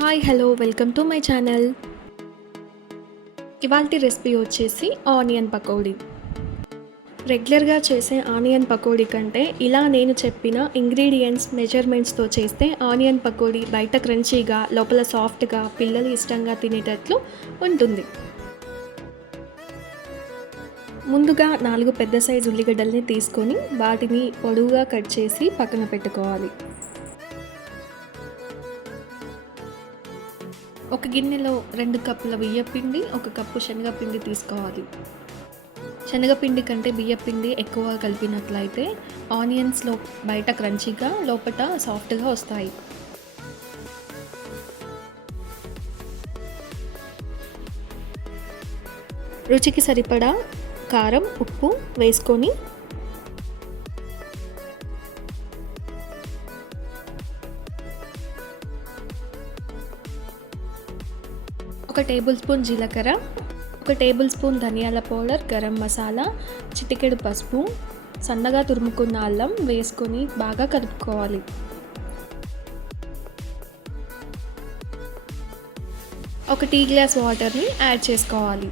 Hi hello welcome to my channel. ఇవాల్టి recipe వచ్చేసి onion pakodi. రెగ్యులర్గా చేసే ఆనియన్ పకోడీ కంటే ఇలా నేను చెప్పిన ఇంగ్రీడియంట్స్ మెజర్మెంట్స్తో చేస్తే ఆనియన్ పకోడీ బయట క్రంచీగా లోపల సాఫ్ట్గా పిల్లలు ఇష్టంగా తినేటట్లు ఉంటుంది. ముందుగా 4 పెద్ద సైజు ఉల్లిగడ్డల్ని తీసుకొని వాటిని పొడవుగా కట్ చేసి పక్కన పెట్టుకోవాలి. ఒక గిన్నెలో 2 కప్పుల బియ్యపిండి, 1 కప్పు శనగపిండి తీసుకోవాలి. శనగపిండి కంటే బియ్యపిండి ఎక్కువ కలిపినట్లయితే ఆనియన్స్లో బయట క్రంచీగా లోపల సాఫ్ట్గా వస్తాయి. రుచికి సరిపడా కారం, ఉప్పు వేసుకొని ఒక టేబుల్ స్పూన్ జీలకర్ర, 1 టేబుల్ స్పూన్ ధనియాల పౌడర్, గరం మసాలా, చిటికెడు పసుపు, సన్నగా తురుముకున్న అల్లం వేసుకొని బాగా కలుపుకోవాలి. ఒక టీ గ్లాస్ వాటర్ని యాడ్ చేసుకోవాలి.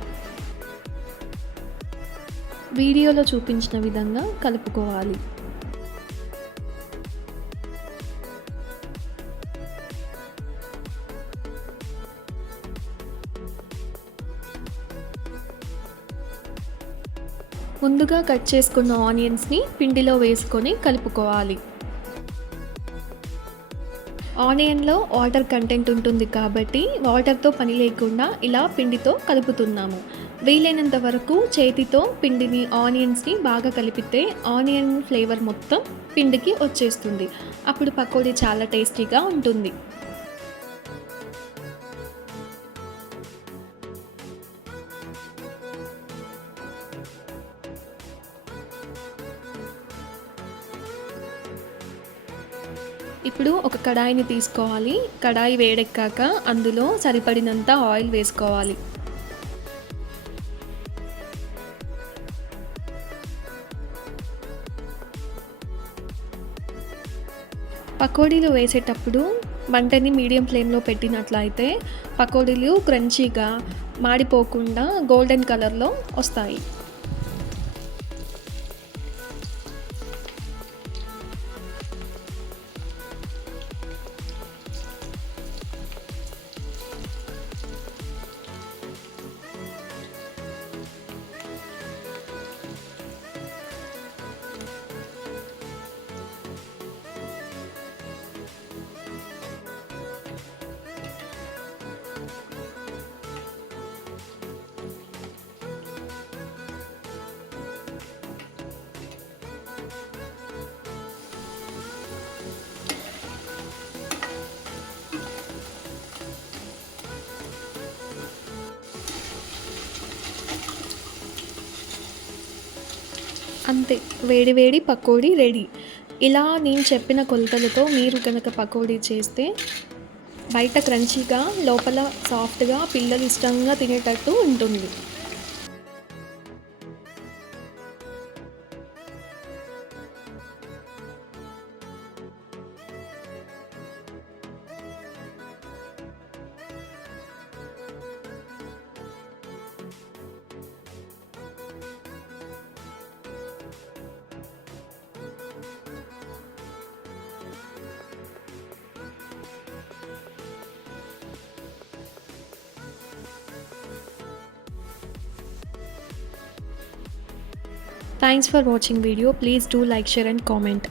వీడియోలో చూపించిన విధంగా కలుపుకోవాలి. ముందుగా కట్ చేసుకున్న ఆనియన్స్ని పిండిలో వేసుకొని కలుపుకోవాలి. ఆనియన్లో వాటర్ కంటెంట్ ఉంటుంది కాబట్టి వాటర్తో పని లేకుండా ఇలా పిండితో కలుపుతున్నాము. వీలైనంత వరకు చేతితో పిండిని ఆనియన్స్ని బాగా కలిపితే ఆనియన్ ఫ్లేవర్ మొత్తం పిండికి వచ్చేస్తుంది. అప్పుడు పకోడీ చాలా టేస్టీగా ఉంటుంది. ఇప్పుడు ఒక కడాయిని తీసుకోవాలి. కడాయి వేడెక్కాక అందులో సరిపడినంత ఆయిల్ వేసుకోవాలి. పకోడీలు వేసేటప్పుడు మంటని మీడియం ఫ్లేమ్లో పెట్టినట్లయితే పకోడీలు క్రంచీగా మాడిపోకుండా గోల్డెన్ కలర్లో వస్తాయి. అంతే, వేడి వేడి పకోడీ రెడీ. ఇలా నేను చెప్పిన కొలతలతో మీరు కనుక పకోడీ చేస్తే బయట క్రంచీగా లోపల సాఫ్ట్గా పిల్లలు ఇష్టంగా తినేటట్టు ఉంటుంది. Thanks for watching video. Please do like, share and comment.